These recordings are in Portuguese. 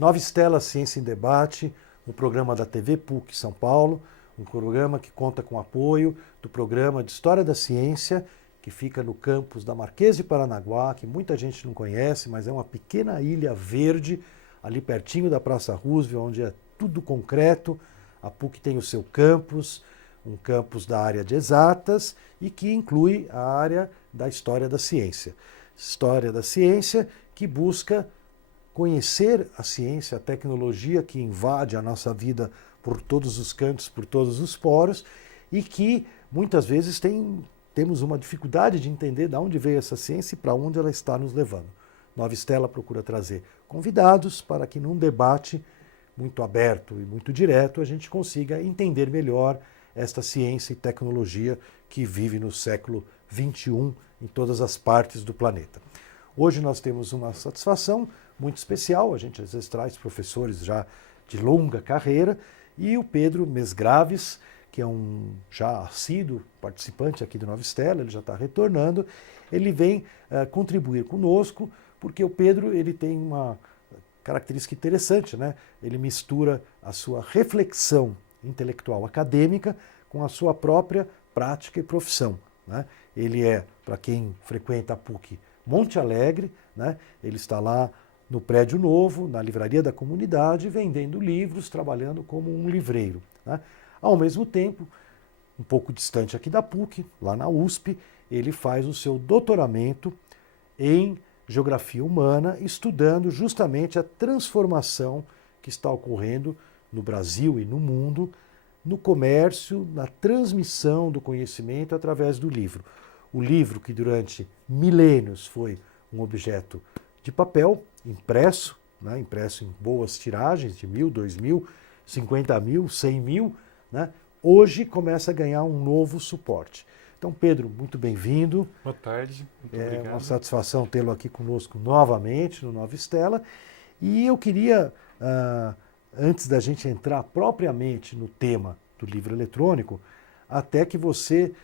Nova Estela Ciência em Debate, um programa da TV PUC São Paulo, um programa que conta com apoio do programa de História da Ciência, que fica no campus da Marquês de Paranaguá, que muita gente não conhece, mas é uma pequena ilha verde, ali pertinho da Praça Roosevelt, onde é tudo concreto. A PUC tem o seu campus, um campus da área de exatas e que inclui a área da História da Ciência. História da Ciência que busca conhecer a ciência, a tecnologia que invade a nossa vida por todos os cantos, por todos os poros, e que muitas vezes temos uma dificuldade de entender de onde veio essa ciência e para onde ela está nos levando. Nova Estela procura trazer convidados para que num debate muito aberto e muito direto a gente consiga entender melhor esta ciência e tecnologia que vive no século XXI em todas as partes do planeta. Hoje nós temos uma satisfação muito especial, a gente às vezes traz professores já de longa carreira, e o Pedro Mesgraves, que é um já assíduo participante aqui do Nova Estela, ele já está retornando, ele vem contribuir conosco, porque o Pedro ele tem uma característica interessante, né? Ele mistura a sua reflexão intelectual acadêmica com a sua própria prática e profissão, né? Ele é, para quem frequenta a PUC, Monte Alegre, né? Ele está lá no prédio novo, na livraria da comunidade, vendendo livros, trabalhando como um livreiro, né? Ao mesmo tempo, um pouco distante aqui da PUC, lá na USP, ele faz o seu doutoramento em Geografia Humana, estudando justamente a transformação que está ocorrendo no Brasil e no mundo, no comércio, na transmissão do conhecimento através do livro. O livro que durante milênios foi um objeto de papel, impresso, né, impresso em boas tiragens de 1.000, 2.000, 50.000, 100.000, né, hoje começa a ganhar um novo suporte. Então, Pedro, muito bem-vindo. Boa tarde, muito obrigado. É uma satisfação tê-lo aqui conosco novamente no Nova Estela. E eu queria, antes da gente entrar propriamente no tema do livro eletrônico, até que você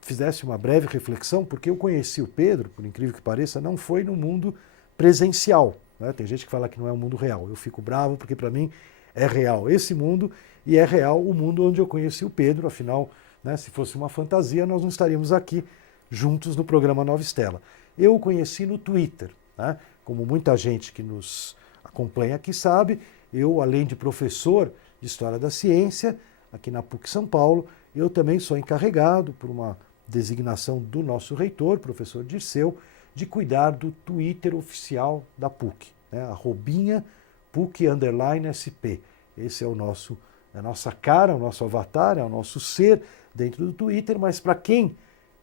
fizesse uma breve reflexão, porque eu conheci o Pedro, por incrível que pareça, não foi no mundo presencial, né? Tem gente que fala que não é um mundo real. Eu fico bravo porque para mim é real esse mundo e é real o mundo onde eu conheci o Pedro, afinal, né, se fosse uma fantasia, nós não estaríamos aqui juntos no programa Nova Estela. Eu o conheci no Twitter, né? Como muita gente que nos acompanha aqui sabe, eu, além de professor de História da Ciência, aqui na PUC São Paulo, eu também sou encarregado, por uma designação do nosso reitor, professor Dirceu, de cuidar do Twitter oficial da PUC, né? @ PUC_SP. Esse é a nossa cara, o nosso avatar, é o nosso ser dentro do Twitter, mas para quem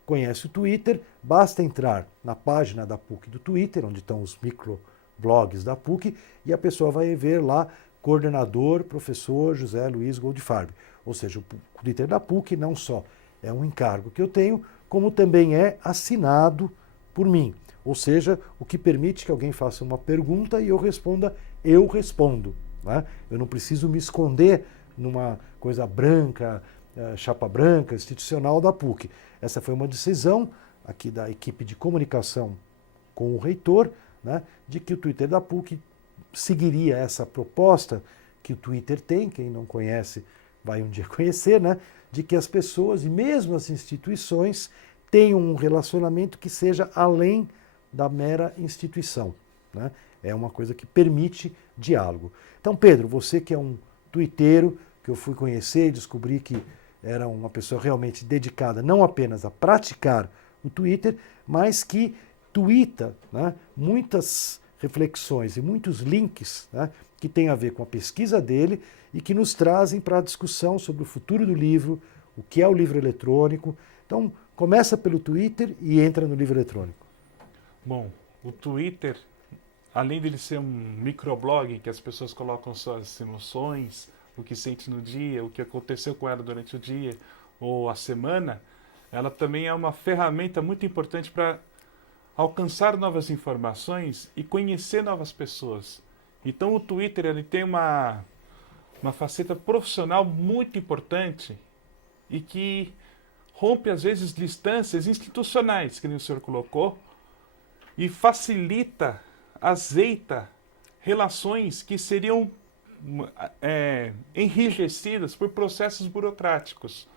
conhece o Twitter, basta entrar na página da PUC do Twitter, onde estão os microblogs da PUC, e a pessoa vai ver lá, coordenador, professor José Luiz Goldfarb. Ou seja, o Twitter da PUC não só é um encargo que eu tenho, como também é assinado por mim. Ou seja, o que permite que alguém faça uma pergunta e eu respondo. Né? Eu não preciso me esconder numa coisa branca, chapa branca, institucional da PUC. Essa foi uma decisão aqui da equipe de comunicação com o reitor, né, de que o Twitter da PUC seguiria essa proposta que o Twitter tem, quem não conhece vai um dia conhecer, né, de que as pessoas e mesmo as instituições tenham um relacionamento que seja além da mera instituição, né? É uma coisa que permite diálogo. Então, Pedro, você que é um tuiteiro, que eu fui conhecer e descobri que era uma pessoa realmente dedicada não apenas a praticar o Twitter, mas que tuita, né, muitas reflexões e muitos links, né, que têm a ver com a pesquisa dele e que nos trazem para a discussão sobre o futuro do livro, o que é o livro eletrônico. Então, começa pelo Twitter e entra no livro eletrônico. Bom, o Twitter, além de ele ser um microblog que as pessoas colocam suas emoções, o que sente no dia, o que aconteceu com ela durante o dia ou a semana, ela também é uma ferramenta muito importante para alcançar novas informações e conhecer novas pessoas. Então o Twitter ele tem uma faceta profissional muito importante e que rompe às vezes distâncias institucionais, que nem o senhor colocou, e facilita, azeita relações que seriam enrijecidas por processos burocráticos.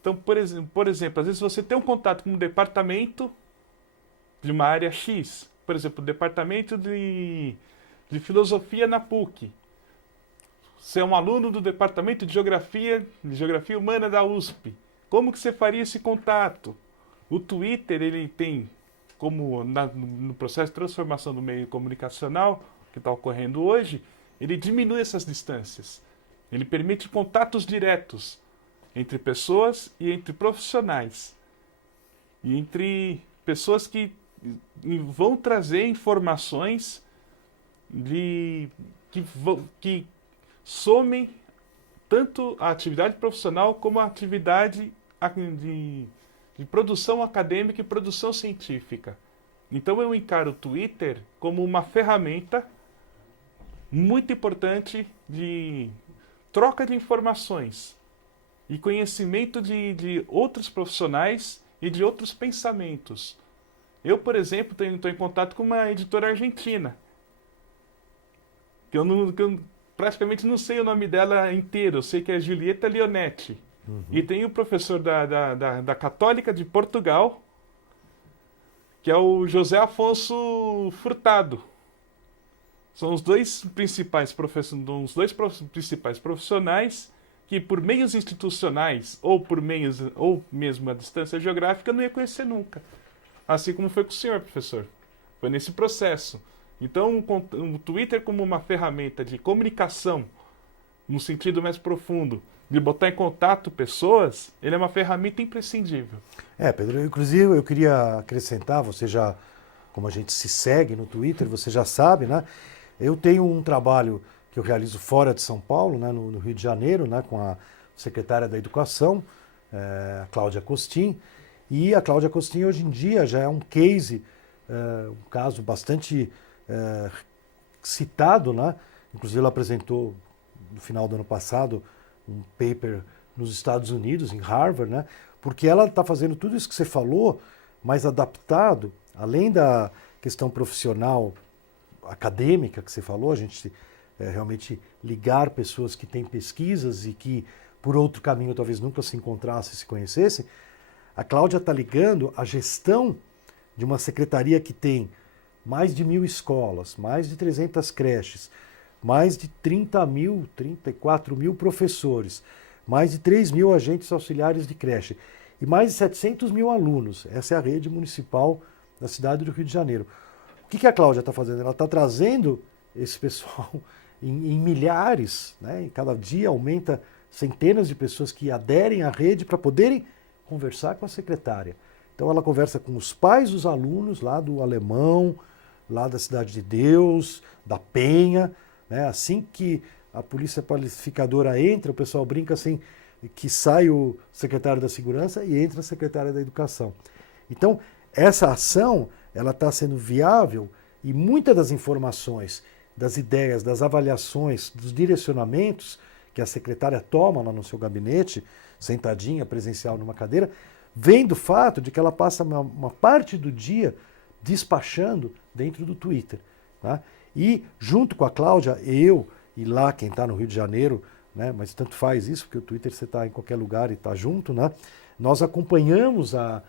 Então, por exemplo, às vezes você tem um contato com um departamento de uma área X, por exemplo, o departamento de filosofia na PUC. Você é um aluno do departamento de geografia humana da USP. Como que você faria esse contato? O Twitter, ele tem, como no processo de transformação do meio comunicacional que está ocorrendo hoje, ele diminui essas distâncias. Ele permite contatos diretos entre pessoas e entre profissionais. E entre pessoas que vão trazer informações que somem tanto a atividade profissional como a atividade de produção acadêmica e produção científica. Então eu encaro o Twitter como uma ferramenta muito importante de troca de informações e conhecimento de outros profissionais e de outros pensamentos. Eu, por exemplo, estou em contato com uma editora argentina, que eu praticamente não sei o nome dela inteiro, eu sei que é Julieta Leonetti. Uhum. E tem o professor da Católica de Portugal, que é o José Afonso Furtado. São os dois principais profissionais que, por meios institucionais ou mesmo a distância geográfica, eu não ia conhecer nunca. Assim como foi com o senhor, professor. Foi nesse processo. Então, o Twitter como uma ferramenta de comunicação, no sentido mais profundo, de botar em contato pessoas, ele é uma ferramenta imprescindível. Pedro, inclusive eu queria acrescentar, você já, como a gente se segue no Twitter, você já sabe, né? Eu tenho um trabalho que eu realizo fora de São Paulo, né, no Rio de Janeiro, né, com a secretária da Educação, a Cláudia Costin. E a Cláudia Costin hoje em dia já é um case, um caso bastante citado, né? Inclusive ela apresentou no final do ano passado um paper nos Estados Unidos, em Harvard, né? Porque ela está fazendo tudo isso que você falou, mas adaptado, além da questão profissional, acadêmica que você falou, a gente realmente ligar pessoas que têm pesquisas e que por outro caminho talvez nunca se encontrassem, se conhecessem. A Cláudia está ligando a gestão de uma secretaria que tem mais de 1.000 escolas, mais de 300 creches, mais de 34 mil professores, mais de 3 mil agentes auxiliares de creche e mais de 700 mil alunos. Essa é a rede municipal da cidade do Rio de Janeiro. O que a Cláudia está fazendo? Ela está trazendo esse pessoal em milhares, né? E cada dia aumenta centenas de pessoas que aderem à rede para poderem conversar com a secretária. Então ela conversa com os pais dos alunos lá do Alemão, lá da Cidade de Deus, da Penha, né? Assim que a polícia pacificadora entra, o pessoal brinca assim, que sai o secretário da Segurança e entra a secretária da Educação. Então essa ação ela está sendo viável e muitas das informações, das ideias, das avaliações, dos direcionamentos que a secretária toma lá no seu gabinete, sentadinha, presencial numa cadeira, vem do fato de que ela passa uma parte do dia despachando dentro do Twitter. Tá? E junto com a Cláudia, eu e lá quem está no Rio de Janeiro, né, mas tanto faz isso, porque o Twitter você está em qualquer lugar e está junto, né, nós acompanhamos a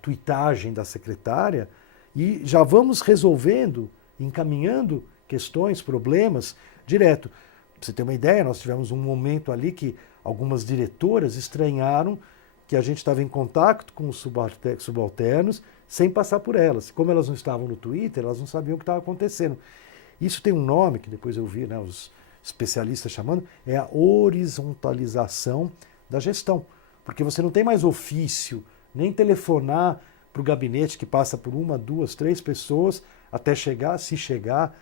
tuitagem da secretária e já vamos resolvendo, encaminhando questões, problemas, direto. Pra você ter uma ideia, nós tivemos um momento ali que algumas diretoras estranharam que a gente estava em contato com os subalternos sem passar por elas. Como elas não estavam no Twitter, elas não sabiam o que estava acontecendo. Isso tem um nome, que depois eu vi, né, os especialistas chamando, é a horizontalização da gestão. Porque você não tem mais ofício, nem telefonar para o gabinete que passa por 1, 2, 3 pessoas até chegar, se chegar,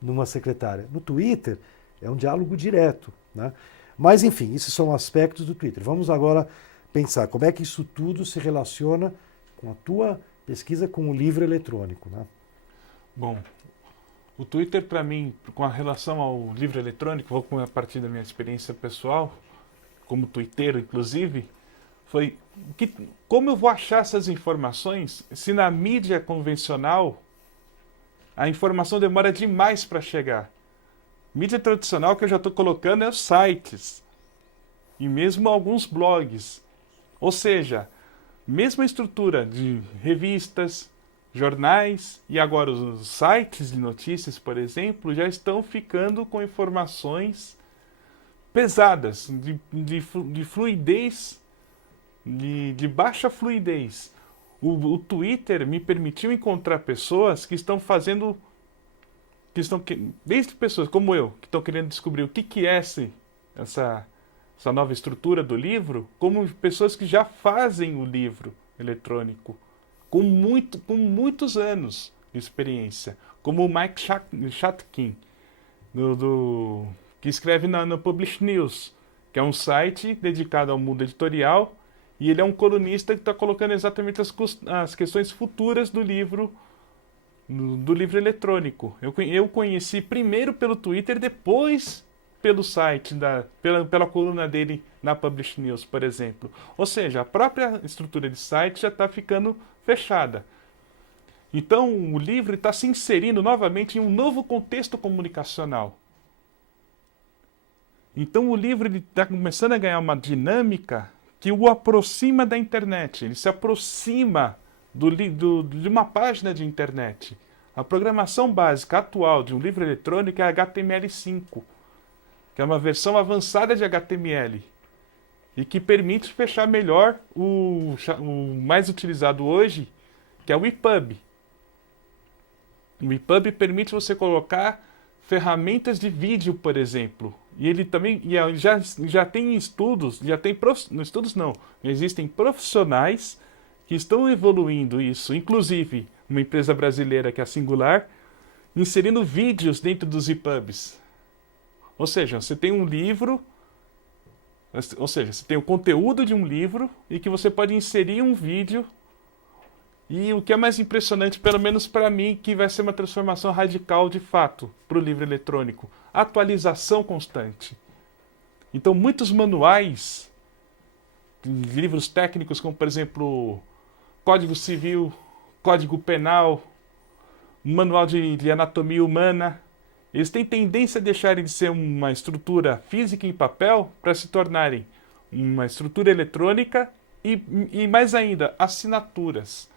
numa secretária. No Twitter é um diálogo direto, né? Mas, enfim, esses são aspectos do Twitter. Vamos agora pensar como é que isso tudo se relaciona com a tua pesquisa com o livro eletrônico, né? Bom, o Twitter, para mim, com a relação ao livro eletrônico, vou a partir da minha experiência pessoal, como twitteiro, inclusive, foi como eu vou achar essas informações se na mídia convencional a informação demora demais para chegar. Mídia tradicional que eu já estou colocando é os sites. E mesmo alguns blogs. Ou seja, mesma estrutura de revistas, jornais e agora os sites de notícias, por exemplo, já estão ficando com informações pesadas, de fluidez, de baixa fluidez. O Twitter me permitiu encontrar pessoas que estão fazendo, desde pessoas como eu, que estão querendo descobrir o que é essa nova estrutura do livro, como pessoas que já fazem o livro eletrônico, com muitos anos de experiência, como o Mike Shatkin, que escreve no Publish News, que é um site dedicado ao mundo editorial, e ele é um colunista que está colocando exatamente as questões futuras do livro eletrônico. Eu conheci primeiro pelo Twitter, depois pelo site, pela coluna dele na Publish News, por exemplo. Ou seja, a própria estrutura de site já está ficando fechada. Então, o livro está se inserindo novamente em um novo contexto comunicacional. Então, o livro está começando a ganhar uma dinâmica que o aproxima da internet. Ele se aproxima de uma página de internet. A programação básica atual de um livro eletrônico é HTML5, que é uma versão avançada de HTML e que permite fechar melhor o mais utilizado hoje, que é o EPUB. O EPUB permite você colocar ferramentas de vídeo, por exemplo. E ele também já tem estudos, estudos não, existem profissionais que estão evoluindo isso, inclusive uma empresa brasileira que é a Singular, inserindo vídeos dentro dos EPUBs. Ou seja, você tem um livro, ou seja, você tem o conteúdo de um livro e que você pode inserir um vídeo. E o que é mais impressionante, pelo menos para mim, que vai ser uma transformação radical de fato para o livro eletrônico. Atualização constante. Então, muitos manuais, livros técnicos, como por exemplo, Código Civil, Código Penal, Manual de Anatomia Humana, eles têm tendência a deixarem de ser uma estrutura física em papel para se tornarem uma estrutura eletrônica e mais ainda, assinaturas.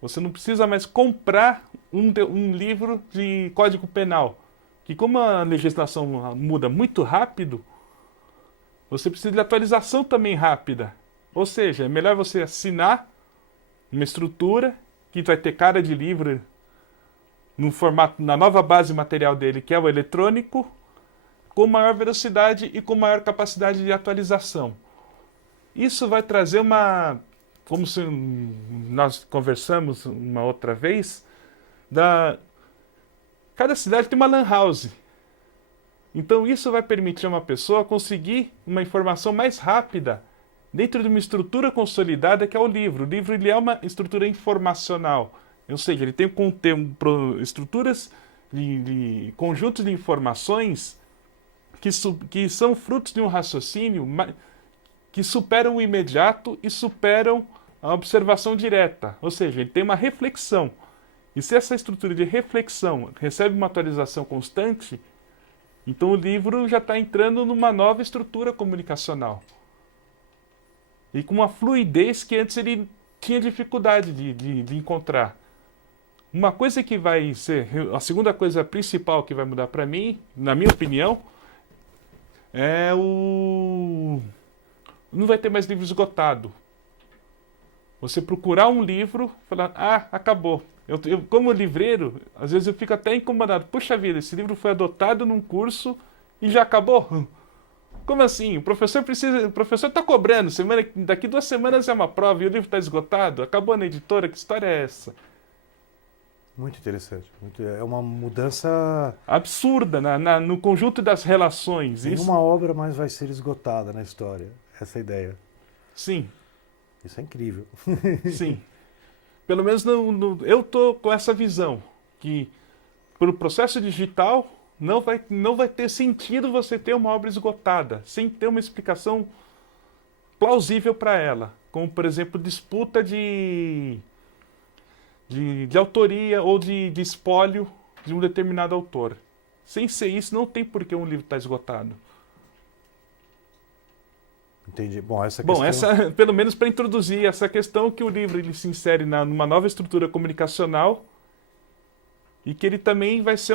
Você não precisa mais comprar um livro de Código Penal, que como a legislação muda muito rápido, você precisa de atualização também rápida. Ou seja, é melhor você assinar uma estrutura que vai ter cara de livro no formato, na nova base material dele, que é o eletrônico, com maior velocidade e com maior capacidade de atualização. Isso vai trazer como se nós conversamos uma outra vez, cada cidade tem uma lan house. Então isso vai permitir a uma pessoa conseguir uma informação mais rápida dentro de uma estrutura consolidada que é o livro. O livro ele é uma estrutura informacional. Ou seja, ele tem estruturas de conjuntos de informações que são frutos de um raciocínio que superam o imediato e superam a observação direta. Ou seja, ele tem uma reflexão. E se essa estrutura de reflexão recebe uma atualização constante, então o livro já está entrando numa nova estrutura comunicacional. E com uma fluidez que antes ele tinha dificuldade de encontrar. Uma coisa que vai ser, a segunda coisa principal que vai mudar para mim, na minha opinião, não vai ter mais livro esgotado. Você procurar um livro, falar, acabou. Eu, como livreiro, às vezes eu fico até incomodado. Puxa vida, esse livro foi adotado num curso e já acabou? Como assim? O professor está cobrando. Daqui 2 semanas é uma prova e o livro está esgotado? Acabou na editora? Que história é essa? Muito interessante. É uma mudança absurda no conjunto das relações. Nenhuma obra mais vai ser esgotada na história. Essa é a ideia. Sim. Isso é incrível. Sim. Pelo menos eu estou com essa visão, que pelo processo digital não vai ter sentido você ter uma obra esgotada, sem ter uma explicação plausível para ela. Como, por exemplo, disputa de de autoria ou de espólio de um determinado autor. Sem ser isso, não tem por que um livro estar esgotado. Entendi. Bom, essa questão... Essa, pelo menos para introduzir essa questão que o livro ele se insere numa nova estrutura comunicacional e que ele também vai ser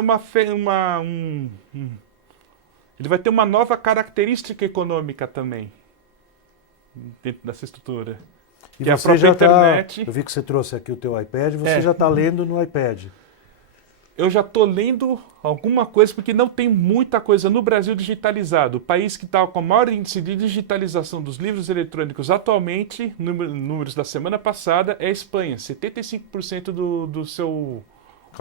ele vai ter uma nova característica econômica também dentro dessa estrutura. E que é a você própria já internet. Eu vi que você trouxe aqui o teu iPad, você já está lendo no iPad. Eu já estou lendo alguma coisa, porque não tem muita coisa no Brasil digitalizado. O país que está com o maior índice de digitalização dos livros eletrônicos atualmente, números da semana passada, é a Espanha. 75% do seu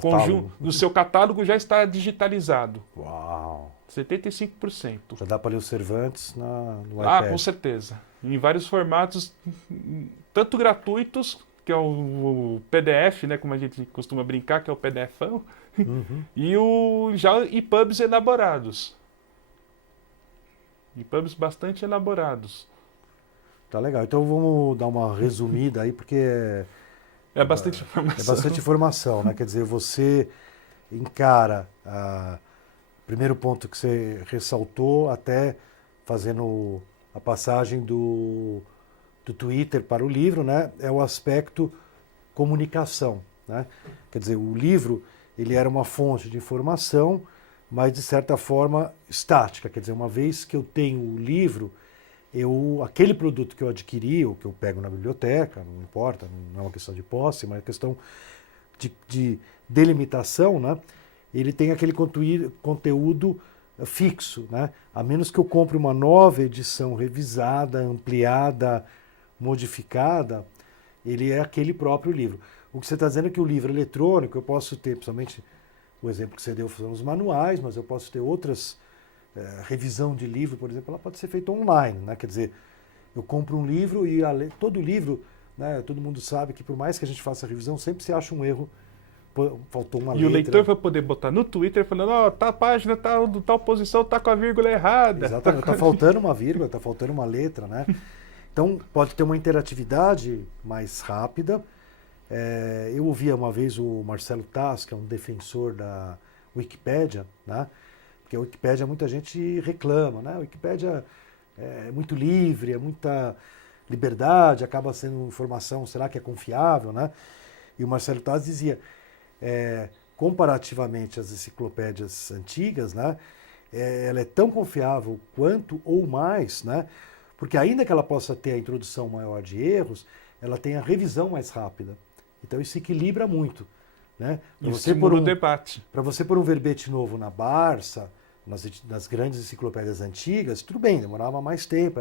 conjunto, do seu catálogo já está digitalizado. Uau! 75%. Já dá para ler os Cervantes no Ah, iPad. com certeza. Em vários formatos, tanto gratuitos, que é o PDF, né, como a gente costuma brincar, que é o PDFão, e já EPUBs elaborados. EPUBs bastante elaborados. Tá legal. Então vamos dar uma resumida aí, porque é bastante informação. É bastante informação, né? Quer dizer, você encara o primeiro ponto que você ressaltou, até fazendo a passagem do Twitter para o livro, né? É o aspecto comunicação, né? Quer dizer, o livro ele era uma fonte de informação, mas de certa forma estática. Quer dizer, uma vez que eu tenho o livro, aquele produto que eu adquiri, ou que eu pego na biblioteca, não importa, não é uma questão de posse, mas é uma questão de delimitação, né? Ele tem aquele conteúdo fixo, né? A menos que eu compre uma nova edição revisada, ampliada, modificada, ele é aquele próprio livro. O que você está dizendo é que o livro eletrônico, eu posso ter, principalmente o exemplo que você deu são os manuais, mas eu posso ter outras, revisão de livro, por exemplo, ela pode ser feita online, né? Quer dizer, eu compro um livro e todo livro, né, todo mundo sabe que por mais que a gente faça a revisão, sempre se acha um erro, faltou uma letra. E o leitor vai poder botar no Twitter falando, a página tal posição está com a vírgula errada. Exatamente, está faltando uma vírgula, está faltando uma letra, né? Então, pode ter uma interatividade mais rápida. Eu ouvia uma vez o Marcelo Taz, que é um defensor da Wikipédia, né? Porque a Wikipédia muita gente reclama, né? A Wikipédia é muito livre, é muita liberdade, acaba sendo informação, será que é confiável, né? E o Marcelo Taz dizia, comparativamente às enciclopédias antigas, né? Ela é tão confiável quanto ou mais, né? Porque ainda que ela possa ter a introdução maior de erros, ela tem a revisão mais rápida. Então isso equilibra muito, né? Para você pôr um debate. Para você pôr um verbete novo na Barça, nas grandes enciclopédias antigas, tudo bem, demorava mais tempo,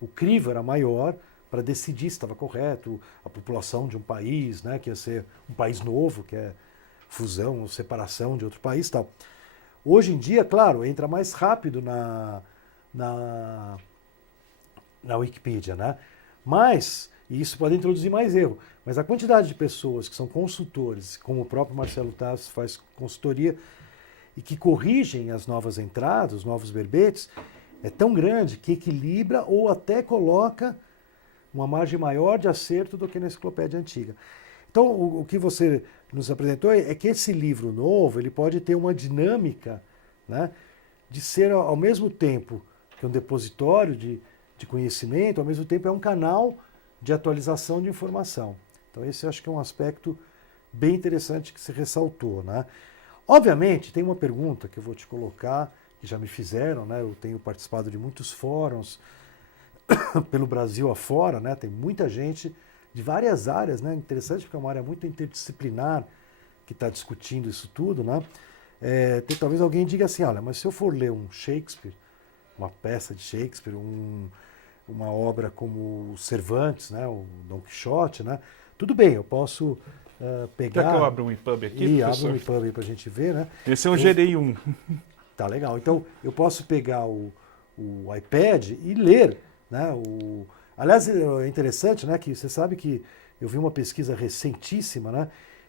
o crivo era maior para decidir se estava correto, a população de um país, né, que ia ser um país novo, que é fusão ou separação de outro país, tal. Hoje em dia, claro, entra mais rápido na Wikipedia, né? Mas, e isso pode introduzir mais erro, mas a quantidade de pessoas que são consultores, como o próprio Marcelo Taz faz consultoria, e que corrigem as novas entradas, os novos verbetes, é tão grande que equilibra ou até coloca uma margem maior de acerto do que na enciclopédia antiga. Então, o que você nos apresentou é que esse livro novo ele pode ter uma dinâmica, né, de ser, ao mesmo tempo que um depositório de conhecimento, ao mesmo tempo é um canal de atualização de informação. Então, esse eu acho que é um aspecto bem interessante que se ressaltou, né? Obviamente, tem uma pergunta que eu vou te colocar, que já me fizeram, né? Eu tenho participado de muitos fóruns pelo Brasil afora, né? Tem muita gente de várias áreas, né? Interessante porque é uma área muito interdisciplinar que está discutindo isso tudo, né? Talvez alguém diga assim, olha, mas se eu for ler um Shakespeare, uma peça de Shakespeare, uma obra como o Cervantes, né? O Dom Quixote, né? Tudo bem, eu posso pegar... Quer que eu abra um EPUB aqui, abra um EPUB aí para a gente ver, né? Esse é um GDI 1. Tá legal. Então, eu posso pegar o iPad e ler, né? Aliás, é interessante, né? Que você sabe que eu vi uma pesquisa recentíssima, né?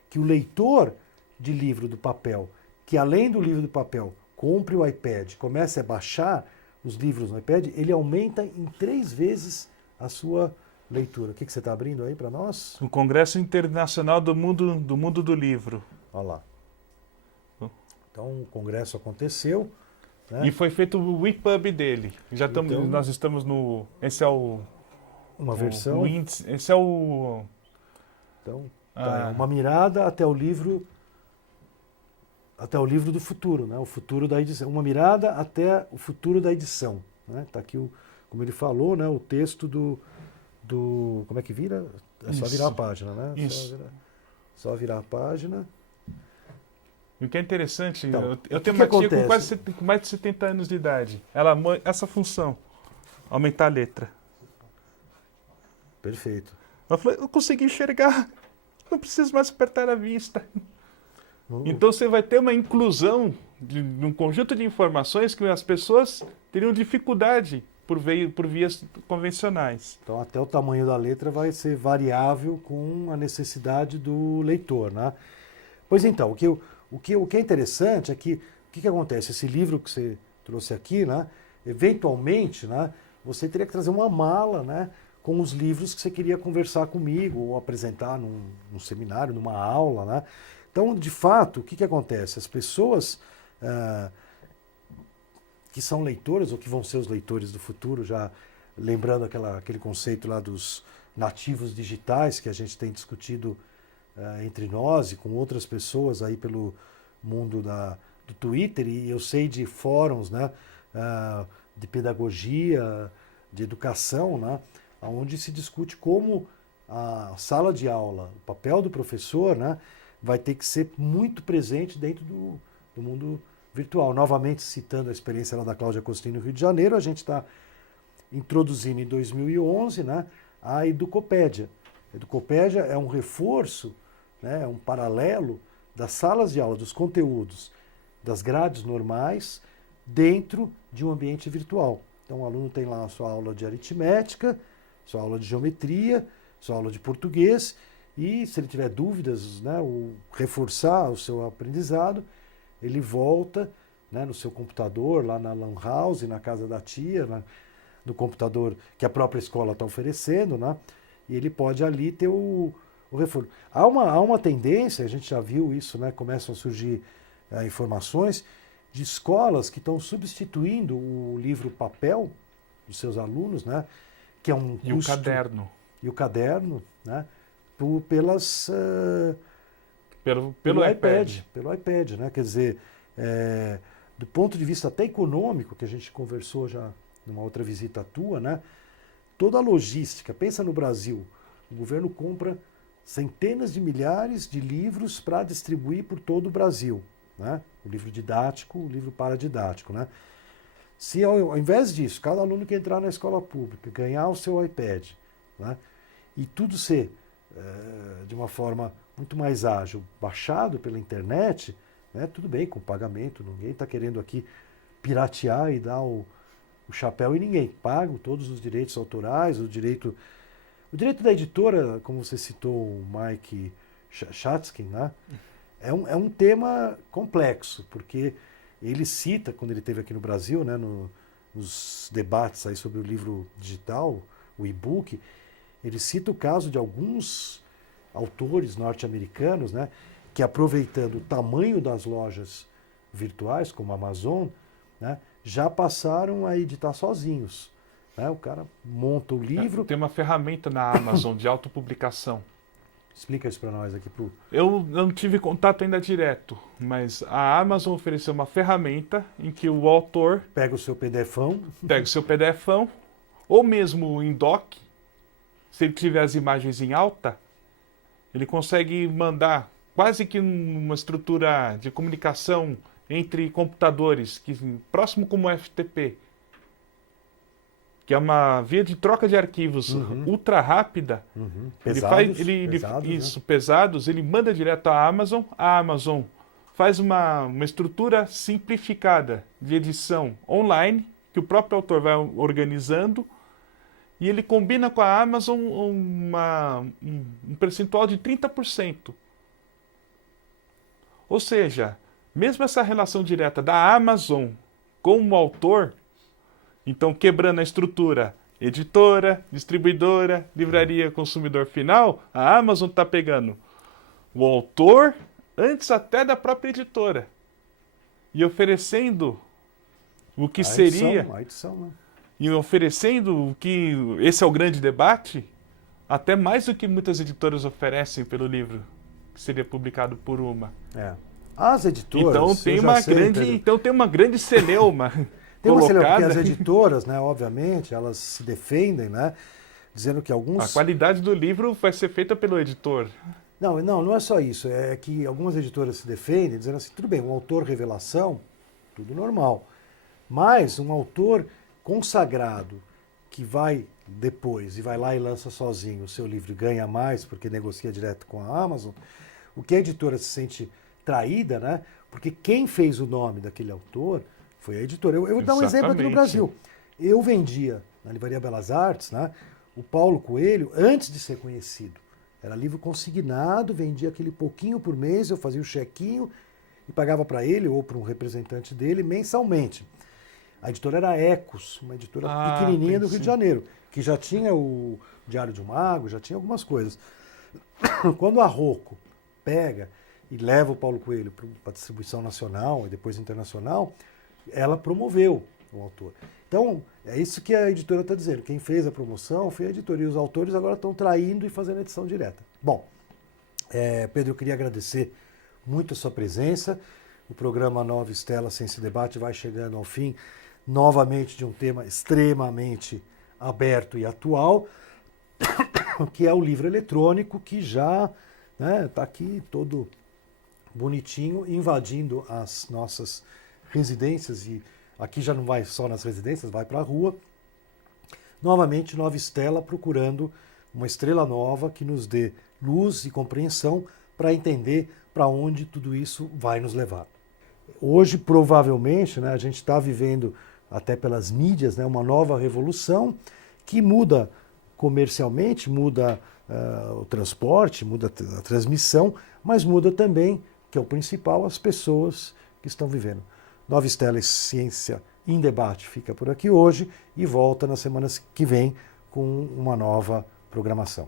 Que o leitor de livro do papel, que além do livro do papel, compre o iPad, comece a baixar os livros no iPad, ele aumenta em 3 vezes a sua leitura. O que você está abrindo aí para nós? O Congresso Internacional do Mundo do Livro. Olha lá. Então, o congresso aconteceu. Né? E foi feito o EPUB dele. Nós estamos no... Esse é o... Uma versão. O índice, esse é o... Então, tá, uma mirada até o livro do futuro, né? O futuro da edição. Uma mirada até o futuro da edição. Né? Tá aqui, como ele falou, né? O texto do... Como é que vira? É só virar a página, né? Isso. Só virar a página. O que é interessante, Então, eu tenho uma tia com mais de 70 anos de idade. Essa função, aumentar a letra. Perfeito. Ela falou, eu consegui enxergar, não preciso mais apertar a vista. Então você vai ter uma inclusão de um conjunto de informações que as pessoas teriam dificuldade por vias convencionais. Então até o tamanho da letra vai ser variável com a necessidade do leitor, né? Pois então, o que é interessante é que o que acontece? Esse livro que você trouxe aqui, né? Eventualmente, né? Você teria que trazer uma mala, né? Com os livros que você queria conversar comigo ou apresentar num seminário, numa aula, né? Então, de fato, o que acontece? As pessoas que são leitoras ou que vão ser os leitores do futuro, já lembrando aquele conceito lá dos nativos digitais que a gente tem discutido entre nós e com outras pessoas aí pelo mundo do Twitter, e eu sei de fóruns, né, de pedagogia, de educação, né, onde se discute como a sala de aula, o papel do professor, né, vai ter que ser muito presente dentro do mundo virtual. Novamente, citando a experiência lá da Cláudia Costini no Rio de Janeiro, a gente está introduzindo em 2011, né, a Educopédia. A Educopédia é um reforço, né, é um paralelo das salas de aula, dos conteúdos, das grades normais, dentro de um ambiente virtual. Então o aluno tem lá a sua aula de aritmética, sua aula de geometria, sua aula de português, e se ele tiver dúvidas, né, ou reforçar o seu aprendizado, ele volta, né, no seu computador, lá na Lan House, na casa da tia, no computador que a própria escola está oferecendo, né, e ele pode ali ter o reforço. Há uma tendência, a gente já viu isso, né, começam a surgir informações de escolas que estão substituindo o livro papel dos seus alunos, né, que é um custo... E o caderno, né, pelo iPad, né? Quer dizer, do ponto de vista até econômico, que a gente conversou já numa outra visita tua, né? Toda a logística, pensa no Brasil, o governo compra centenas de milhares de livros para distribuir por todo o Brasil, né? O livro didático, o livro paradidático, né? Se ao invés disso, cada aluno que entrar na escola pública ganhar o seu iPad, né? E tudo ser de uma forma muito mais ágil, baixado pela internet, né, tudo bem, com pagamento, ninguém está querendo aqui piratear e dar o chapéu em ninguém. Pagam todos os direitos autorais, o direito da editora, como você citou o Mike Shatskin, né, é um tema complexo, porque ele cita, quando ele esteve aqui no Brasil, né, nos debates aí sobre o livro digital, o e-book, ele cita o caso de alguns autores norte-americanos, né, que aproveitando o tamanho das lojas virtuais, como a Amazon, né, já passaram a editar sozinhos. Né? O cara monta o livro... Tem uma ferramenta na Amazon de autopublicação. Explica isso para nós aqui. Eu não tive contato ainda direto, mas a Amazon ofereceu uma ferramenta em que o autor... Pega o seu PDFão. Pega o seu PDFão, ou mesmo em doc. Se ele tiver as imagens em alta, ele consegue mandar quase que uma estrutura de comunicação entre computadores, próximo como o FTP, que é uma via de troca de arquivos ultra rápida. Pesados, ele manda direto à Amazon, a Amazon faz uma estrutura simplificada de edição online, que o próprio autor vai organizando, e ele combina com a Amazon um percentual de 30%. Ou seja, mesmo essa relação direta da Amazon com o autor, então quebrando a estrutura editora, distribuidora, livraria, consumidor final, a Amazon está pegando o autor antes até da própria editora e oferecendo o que seria, a edição, né? e oferecendo o que, esse é o grande debate, até mais do que muitas editoras oferecem pelo livro que seria publicado por uma. As editoras, Então tem uma grande celeuma tem uma celeuma, colocada. porque as editoras, né, obviamente, elas se defendem, né, dizendo que alguns... A qualidade do livro vai ser feita pelo editor. Não é só isso. É que algumas editoras se defendem, dizendo assim, tudo bem, um autor revelação, tudo normal. Mas um autor consagrado que vai depois e vai lá e lança sozinho o seu livro e ganha mais porque negocia direto com a Amazon, o que a editora se sente traída, né? Porque quem fez o nome daquele autor foi a editora. Eu vou dar um exemplo aqui no Brasil. Eu vendia na Livraria Belas Artes, né, o Paulo Coelho antes de ser conhecido. Era livro consignado, vendia aquele pouquinho por mês, eu fazia o chequinho e pagava para ele ou para um representante dele mensalmente. A editora era Ecos, uma editora pequenininha do Rio de Janeiro, que já tinha o Diário de um Mago, já tinha algumas coisas. Quando a Rocco pega e leva o Paulo Coelho para a distribuição nacional e depois internacional, ela promoveu o autor. Então, é isso que a editora está dizendo. Quem fez a promoção foi a editora. E os autores agora estão traindo e fazendo a edição direta. Bom, Pedro, eu queria agradecer muito a sua presença. O programa Nova Estela Ciência e Debate vai chegando ao fim, novamente de um tema extremamente aberto e atual, que é o livro eletrônico, que já está aqui todo bonitinho, invadindo as nossas residências, e aqui já não vai só nas residências, vai para a rua. Novamente, Nova Estela procurando uma estrela nova que nos dê luz e compreensão para entender para onde tudo isso vai nos levar. Hoje, provavelmente, a gente está vivendo, até pelas mídias, uma nova revolução que muda comercialmente, muda o transporte, muda a transmissão, mas muda também, que é o principal, as pessoas que estão vivendo. Nova Estela Ciência em Debate fica por aqui hoje e volta na semana que vem com uma nova programação.